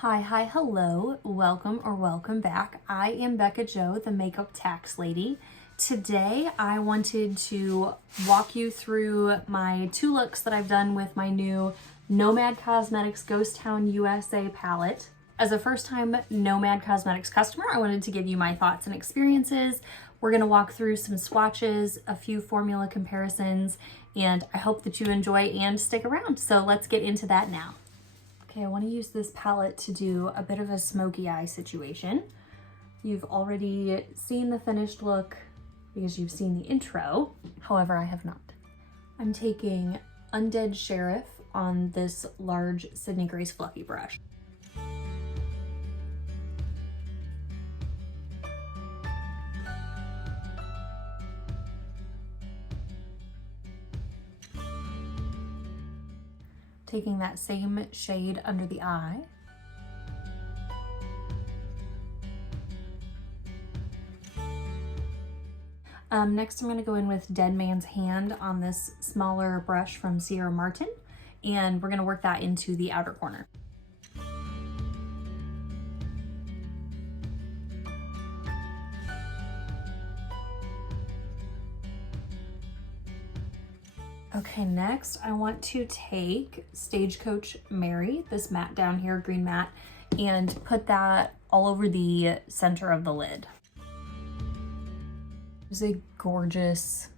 Hello, welcome back. I am Bekah Jo, the makeup tax lady. Today I wanted to walk you through my two looks that I've done with my new Nomad Cosmetics Ghost Town USA palette. As a first-time Nomad Cosmetics customer, I wanted to give you my thoughts and experiences. We're gonna walk through some swatches, a few formula comparisons, and I hope that you enjoy and stick around. So let's get into that now. Okay, I want to use this palette to do a bit of a smoky eye situation. You've already seen the finished look because you've seen the intro. However, I have not. I'm taking Undead Sheriff on this large Sydney Grace fluffy brush. Taking that same shade under the eye. Next, I'm going to go in with Dead Man's Hand on this smaller brush from Sierra Martin, and we're going to work that into the outer corner. Okay, next I want to take Stagecoach Mary, this matte down here, green matte, and put that all over the center of the lid. It's a gorgeous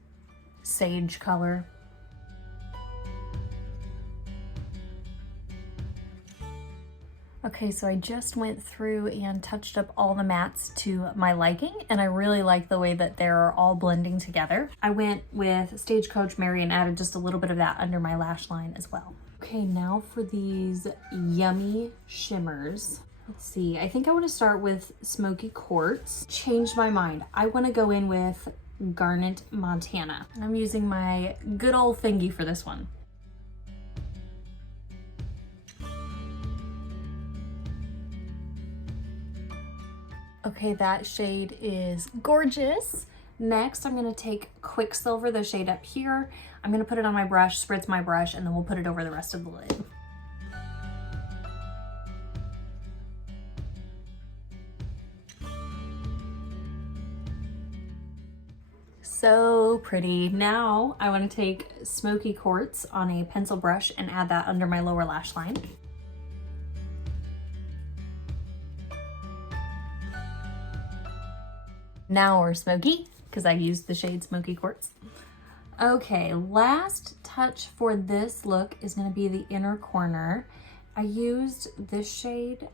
sage color. Okay, so I just went through and touched up all the mattes to my liking, and I really like the way that they're all blending together. I went with Stagecoach Mary and added just a little bit of that under my lash line as well. Okay, now for these yummy shimmers. Let's see, I think I want to start with Smoky Quartz. Changed my mind. I want to go in with Garnet Montana. I'm using my good old fingy for this one. Okay, that shade is gorgeous. Next, I'm gonna take Quicksilver, the shade up here. I'm gonna put it on my brush, spritz my brush, and then we'll put it over the rest of the lid. So pretty. Now I wanna take Smoky Quartz on a pencil brush and add that under my lower lash line. Now we're smoky, because I used the shade Smoky Quartz. Okay, last touch for this look is going to be the inner corner. I used this shade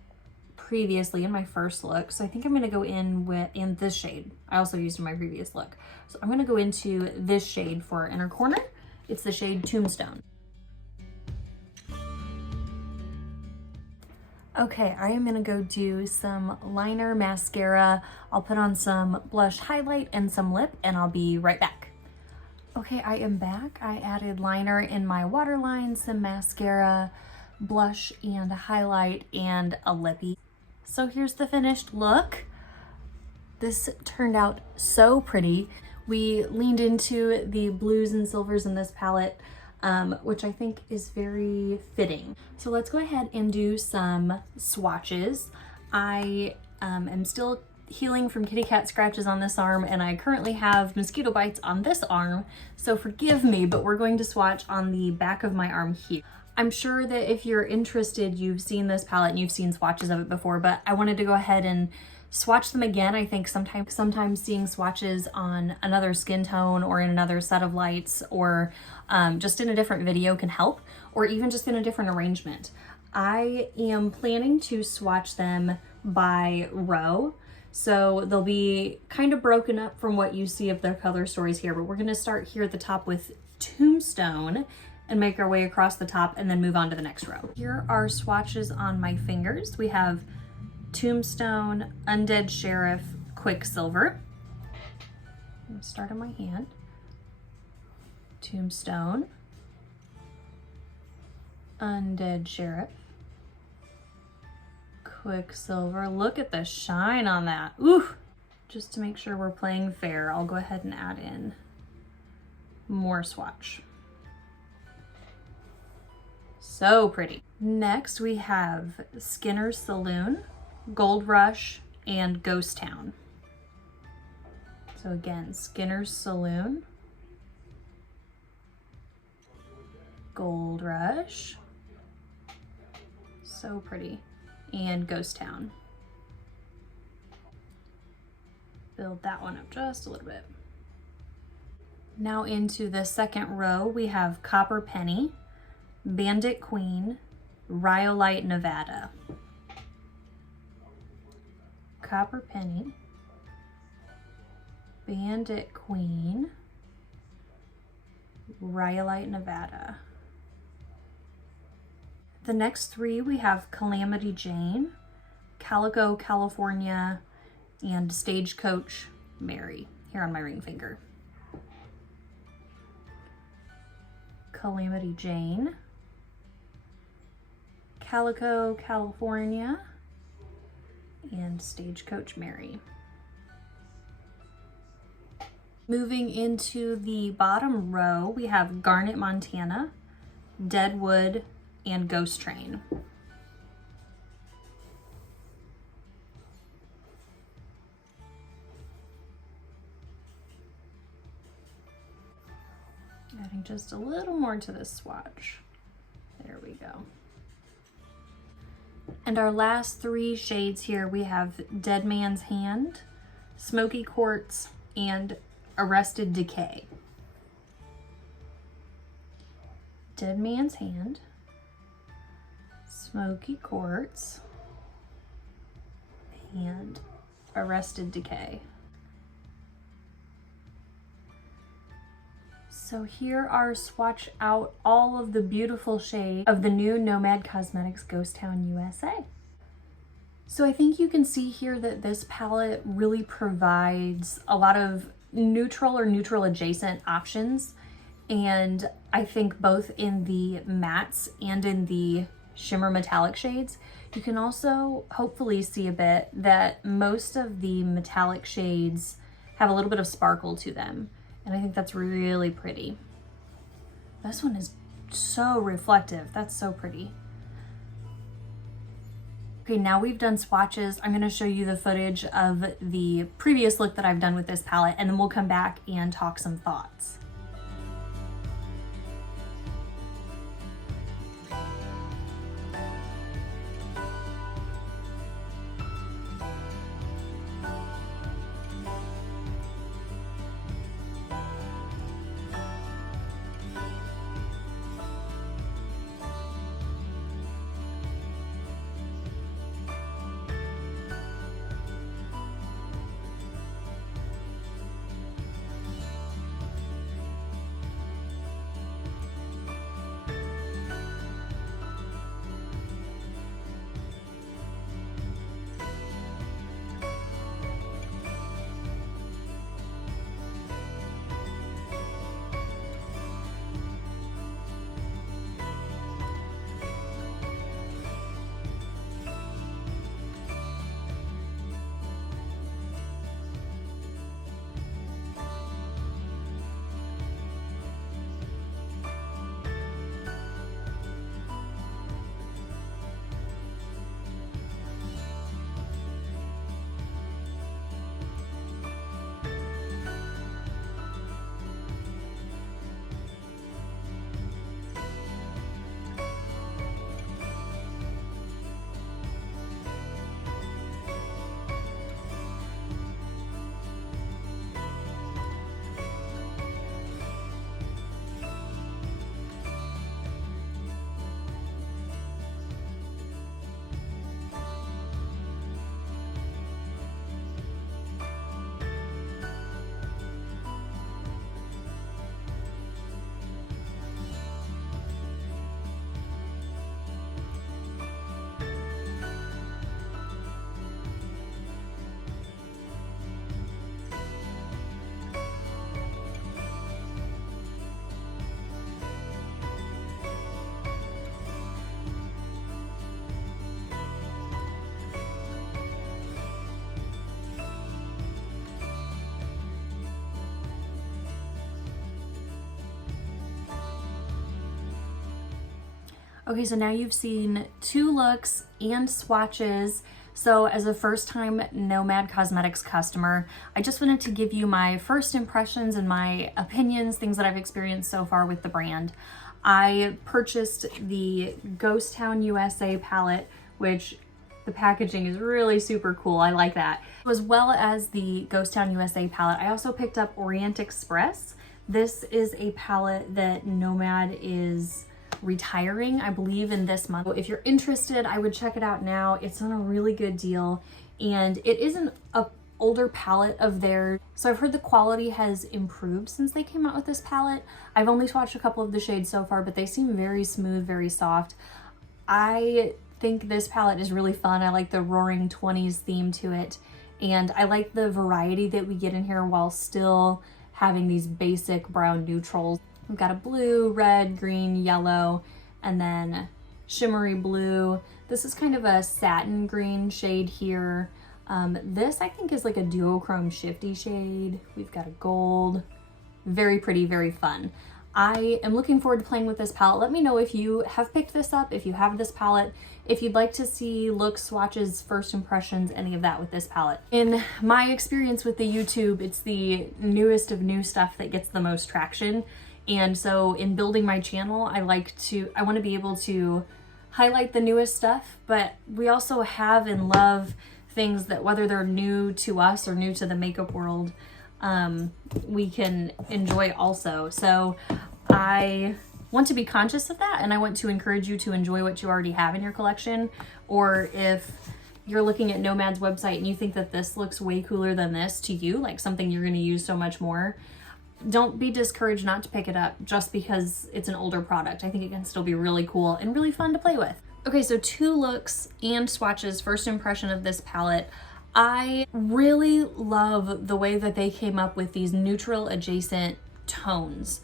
previously in my first look, so I think I'm going to go in this shade. I also used in my previous look. So I'm going to go into this shade for inner corner. It's the shade Tombstone. Okay, I am gonna go do some liner, mascara. I'll put on some blush highlight and some lip, and I'll be right back. Okay, I am back. I added liner in my waterline, some mascara, blush and highlight, and a lippy. So here's the finished look. This turned out so pretty. We leaned into the blues and silvers in this palette, which I think is very fitting. So let's go ahead and do some swatches. I am still healing from kitty cat scratches on this arm, and I currently have mosquito bites on this arm, so forgive me, but we're going to swatch on the back of my arm here. I'm sure that if you're interested, you've seen this palette and you've seen swatches of it before, but I wanted to go ahead and swatch them again. I think sometimes seeing swatches on another skin tone or in another set of lights or just in a different video can help, or even just in a different arrangement. I am planning to swatch them by row, so they'll be kind of broken up from what you see of their color stories here, but we're going to start here at the top with Tombstone and make our way across the top and then move on to the next row. Here are swatches on my fingers. We have Tombstone, Undead Sheriff, Quicksilver. I'm gonna start on my hand. Tombstone, Undead Sheriff, Quicksilver. Look at the shine on that. Ooh! Just to make sure we're playing fair, I'll go ahead and add in more swatch. So pretty. Next we have Skinner's Saloon, Gold Rush, and Ghost Town. So again, Skinner's Saloon, Gold Rush, so pretty, and Ghost Town. Build that one up just a little bit. Now into the second row, we have Copper Penny, Bandit Queen, Rhyolite, Nevada. Copper Penny, Bandit Queen, Rhyolite, Nevada. The next three, we have Calamity Jane, Calico, California, and Stagecoach Mary, here on my ring finger. Calamity Jane, Calico, California, and Stagecoach Mary. Moving into the bottom row, we have Garnet, Montana, Deadwood, and Ghost Train. Adding just a little more to this swatch. There we go. And our last three shades here, we have Dead Man's Hand, Smoky Quartz, and Arrested Decay. Dead Man's Hand, Smoky Quartz, and Arrested Decay. So here are swatch out all of the beautiful shades of the new Nomad Cosmetics Ghost Town USA. So I think you can see here that this palette really provides a lot of neutral or neutral adjacent options. And I think both in the mattes and in the shimmer metallic shades, you can also hopefully see a bit that most of the metallic shades have a little bit of sparkle to them. And I think that's really pretty. This one is so reflective. That's so pretty. Okay, now we've done swatches. I'm gonna show you the footage of the previous look that I've done with this palette, and then we'll come back and talk some thoughts. Okay, so now you've seen 2 looks and swatches. So as a first-time Nomad Cosmetics customer, I just wanted to give you my first impressions and my opinions, things that I've experienced so far with the brand. I purchased the Ghost Town USA palette, which the packaging is really super cool. I like that. As well as the Ghost Town USA palette, I also picked up Orient Express. This is a palette that Nomad is retiring, I believe, in this month. If you're interested, I would check it out now. It's on a really good deal, and it is an older palette of theirs. So I've heard the quality has improved since they came out with this palette. I've only swatched a couple of the shades so far, but they seem very smooth, very soft. I think this palette is really fun. I like the Roaring 20s theme to it, and I like the variety that we get in here while still having these basic brown neutrals. We've got a blue, red, green, yellow, and then shimmery blue. This is kind of a satin green shade here. This I think is like a duochrome shifty shade. We've got a gold. Very pretty, very fun. I am looking forward to playing with this palette. Let me know if you have picked this up, if you have this palette, if you'd like to see looks, swatches, first impressions, any of that with this palette. In my experience with the YouTube, it's the newest of new stuff that gets the most traction. And so in building my channel, I want to be able to highlight the newest stuff, but we also have and love things that, whether they're new to us or new to the makeup world, we can enjoy also. So I want to be conscious of that, and I want to encourage you to enjoy what you already have in your collection. Or if you're looking at Nomad's website and you think that this looks way cooler than this to you, like something you're going to use so much more, don't be discouraged not to pick it up just because it's an older product. I think it can still be really cool and really fun to play with. Okay, so 2 looks and swatches. First impression of this palette. I really love the way that they came up with these neutral adjacent tones.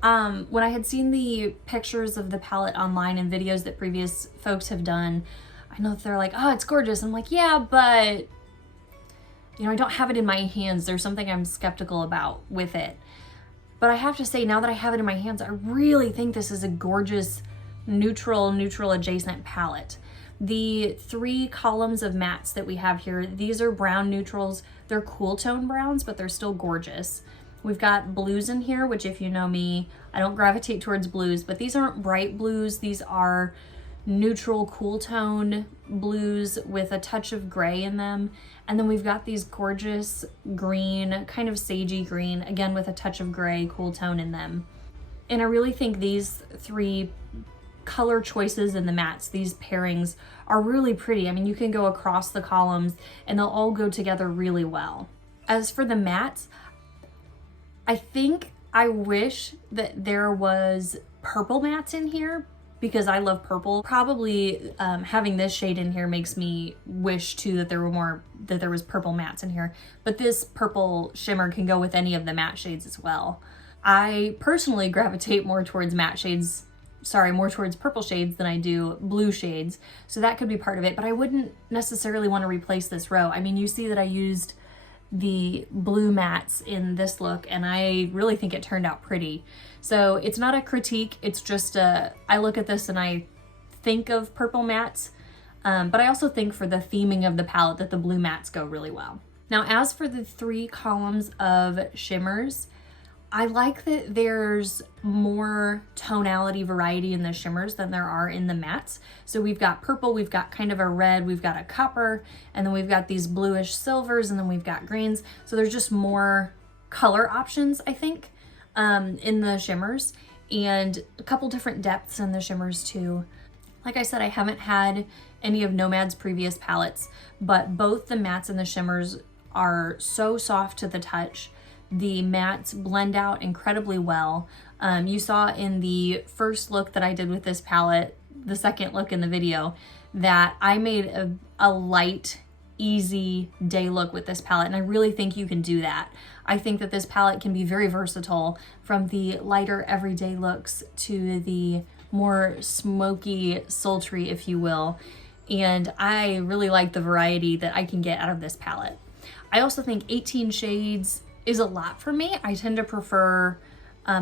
When I had seen the pictures of the palette online and videos that previous folks have done, I know that they're like, oh, it's gorgeous. I'm like, yeah, but you know, I don't have it in my hands. There's something I'm skeptical about with it. But I have to say, now that I have it in my hands, I really think this is a gorgeous neutral adjacent palette. The 3 columns of mattes that we have here, these are brown neutrals. They're cool tone browns, but they're still gorgeous. We've got blues in here, which if you know me, I don't gravitate towards blues, but these aren't bright blues. These are neutral cool tone blues with a touch of gray in them. And then we've got these gorgeous green, kind of sagey green, again with a touch of gray cool tone in them. And I really think these 3 color choices in the mattes, these pairings, are really pretty. I mean, you can go across the columns and they'll all go together really well. As for the mattes, I think I wish that there was purple mattes in here, because I love purple. Probably having this shade in here makes me wish too that there was purple mattes in here, but this purple shimmer can go with any of the matte shades as well. I personally gravitate more towards more towards purple shades than I do blue shades, so that could be part of it, but I wouldn't necessarily want to replace this row. I mean, you see that I used the blue mattes in this look, and I really think it turned out pretty. So it's not a critique, it's just I look at this and I think of purple mattes, but I also think for the theming of the palette that the blue mattes go really well. Now, as for the 3 columns of shimmers, I like that there's more tonality variety in the shimmers than there are in the mattes. So we've got purple, we've got kind of a red, we've got a copper, and then we've got these bluish silvers, and then we've got greens. So there's just more color options, I think, in the shimmers, and a couple different depths in the shimmers too. Like I said, I haven't had any of Nomad's previous palettes, but both the mattes and the shimmers are so soft to the touch. The mattes blend out incredibly well. You saw in the first look that I did with this palette, the second look in the video, that I made a light, easy day look with this palette, and I really think you can do that. I think that this palette can be very versatile, from the lighter everyday looks to the more smoky, sultry, if you will, and I really like the variety that I can get out of this palette. I also think 18 shades is a lot for me. I tend to prefer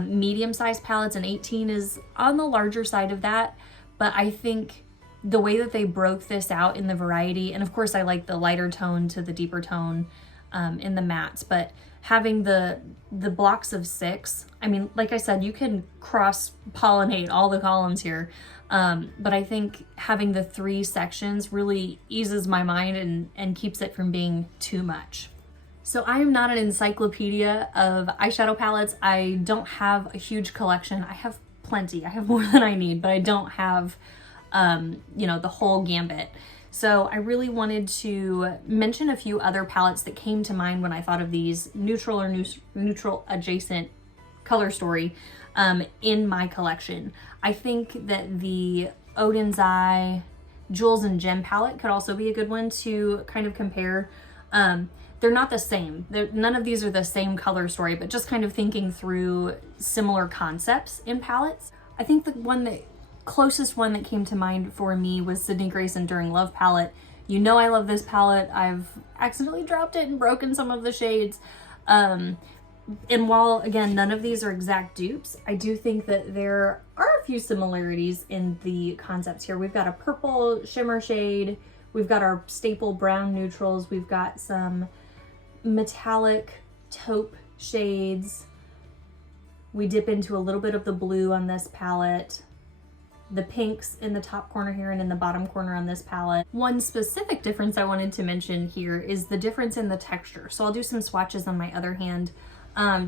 medium-sized palettes, and 18 is on the larger side of that, but I think the way that they broke this out in the variety, and of course I like the lighter tone to the deeper tone in the mattes, but having the blocks of 6, I mean, like I said, you can cross-pollinate all the columns here, but I think having the 3 sections really eases my mind and keeps it from being too much. So I am not an encyclopedia of eyeshadow palettes. I don't have a huge collection. I have plenty. I have more than I need, but I don't have you know, the whole gambit. So I really wanted to mention a few other palettes that came to mind when I thought of these neutral or neutral adjacent color story in my collection. I think that the Odin's Eye Jewels and Gem palette could also be a good one to kind of compare. They're not the same. None of these are the same color story, but just kind of thinking through similar concepts in palettes. I think the closest one that came to mind for me was Sydney Grace Enduring Love palette. You know I love this palette. I've accidentally dropped it and broken some of the shades. And while, again, none of these are exact dupes, I do think that there are a few similarities in the concepts here. We've got a purple shimmer shade. We've got our staple brown neutrals. We've got some metallic taupe shades. We dip into a little bit of the blue on this palette. The pinks in the top corner here and in the bottom corner on this palette. One specific difference I wanted to mention here is the difference in the texture. So I'll do some swatches on my other hand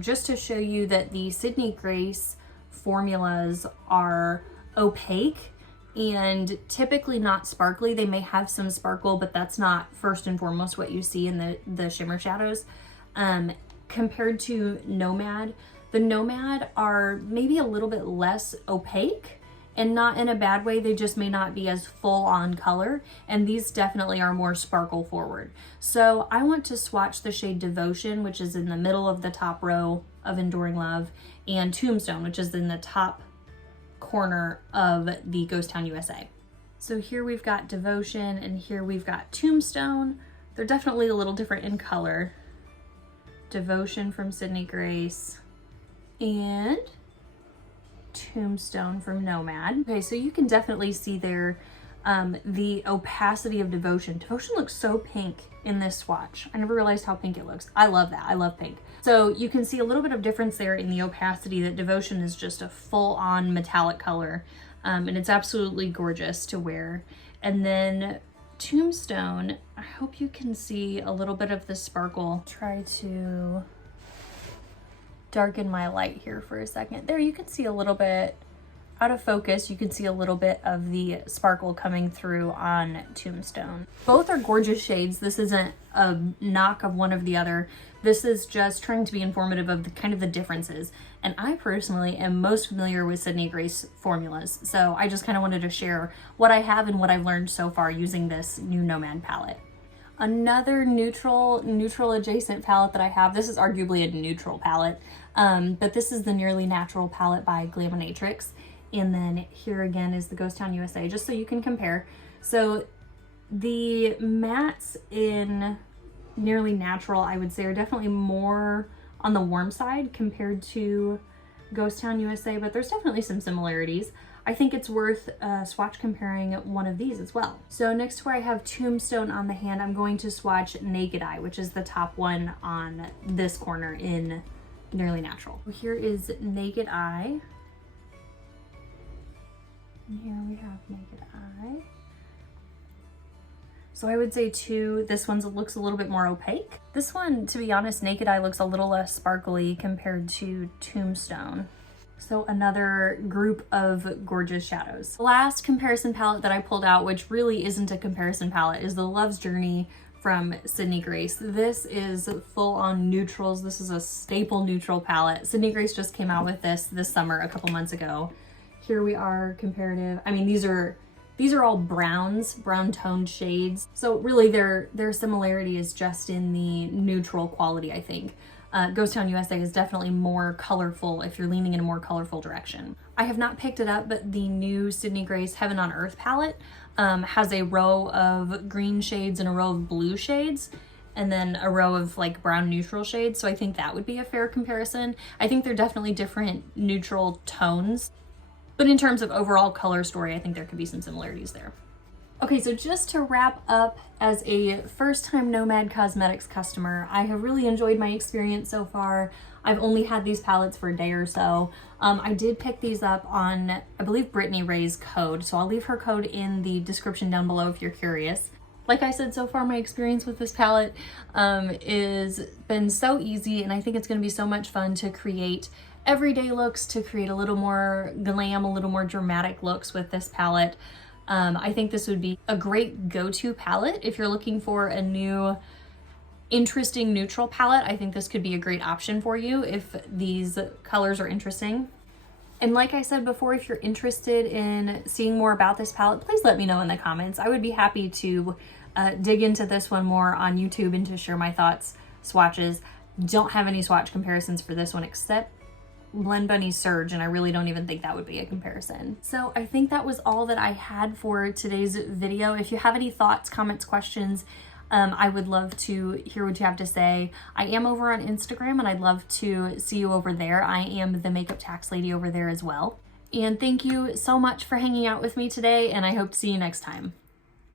just to show you that the Sydney Grace formulas are opaque and typically not sparkly. They may have some sparkle, but that's not first and foremost what you see in the shimmer shadows. Compared to Nomad, the Nomad are maybe a little bit less opaque, and not in a bad way, they just may not be as full on color, and these definitely are more sparkle forward. So I want to swatch the shade Devotion, which is in the middle of the top row of Enduring Love, and Tombstone, which is in the top corner of the Ghost Town USA. So here we've got Devotion and here we've got Tombstone. They're definitely a little different in color. Devotion from Sydney Grace and Tombstone from Nomad. Okay, so you can definitely see there the opacity of Devotion. Devotion looks so pink in this swatch. I never realized how pink it looks. I love that. I love pink. So you can see a little bit of difference there in the opacity, that Devotion is just a full-on metallic color, and it's absolutely gorgeous to wear. And then Tombstone, I hope you can see a little bit of the sparkle. Try to darken my light here for a second. There, you can see a little bit out of focus. You can see a little bit of the sparkle coming through on Tombstone. Both are gorgeous shades. This isn't a knock of one of the other. This is just trying to be informative of the kind of the differences. And I personally am most familiar with Sydney Grace formulas. So I just kind of wanted to share what I have and what I've learned so far using this new Nomad palette. Another neutral adjacent palette that I have, this is arguably a neutral palette, but this is the Nearly Natural palette by Glaminatrix. And then here again is the Ghost Town USA, just so you can compare. So the mattes in Nearly Natural, I would say, are definitely more on the warm side compared to Ghost Town USA, but there's definitely some similarities. I think it's worth swatch comparing one of these as well. So next to where I have Tombstone on the hand, I'm going to swatch Naked Eye, which is the top one on this corner in Nearly Natural. Here is Naked Eye. And here we have Naked Eye. So I would say too, this one looks a little bit more opaque. This one, to be honest, Naked Eye looks a little less sparkly compared to Tombstone. So another group of gorgeous shadows. The last comparison palette that I pulled out, which really isn't a comparison palette, is the Love's Journey from Sydney Grace. This is full on neutrals. This is a staple neutral palette. Sydney Grace just came out with this summer, a couple months ago. Here we are, comparative. I mean, these are all browns, brown toned shades. So really their similarity is just in the neutral quality, I think. Ghost Town USA is definitely more colorful if you're leaning in a more colorful direction. I have not picked it up, but the new Sydney Grace Heaven on Earth palette has a row of green shades and a row of blue shades, and then a row of like brown neutral shades. So I think that would be a fair comparison. I think they're definitely different neutral tones, But in terms of overall color story, I think there could be some similarities there. Okay, so just to wrap up, as a first-time Nomad Cosmetics customer, I have really enjoyed my experience so far. I've only had these palettes for a day or so. I did pick these up on, I believe, Brittany Rae's code, so I'll leave her code in the description down below if you're curious. Like I said, so far my experience with this palette is been so easy, and I think it's going to be so much fun to create everyday looks, to create a little more glam, a little more dramatic looks with this palette. I think this would be a great go-to palette if you're looking for a new, interesting neutral palette. I think this could be a great option for you if these colors are interesting. And like I said before, if you're interested in seeing more about this palette, please let me know in the comments. I would be happy to dig into this one more on YouTube and to share my thoughts, swatches. Don't have any swatch comparisons for this one except Blend Bunny's Surge, and I really don't even think that would be a comparison. So I think that was all that I had for today's video. If you have any thoughts, comments, questions, I would love to hear what you have to say. I am over on Instagram and I'd love to see you over there. I am the Makeup Tax Lady over there as well. And thank you so much for hanging out with me today, and I hope to see you next time.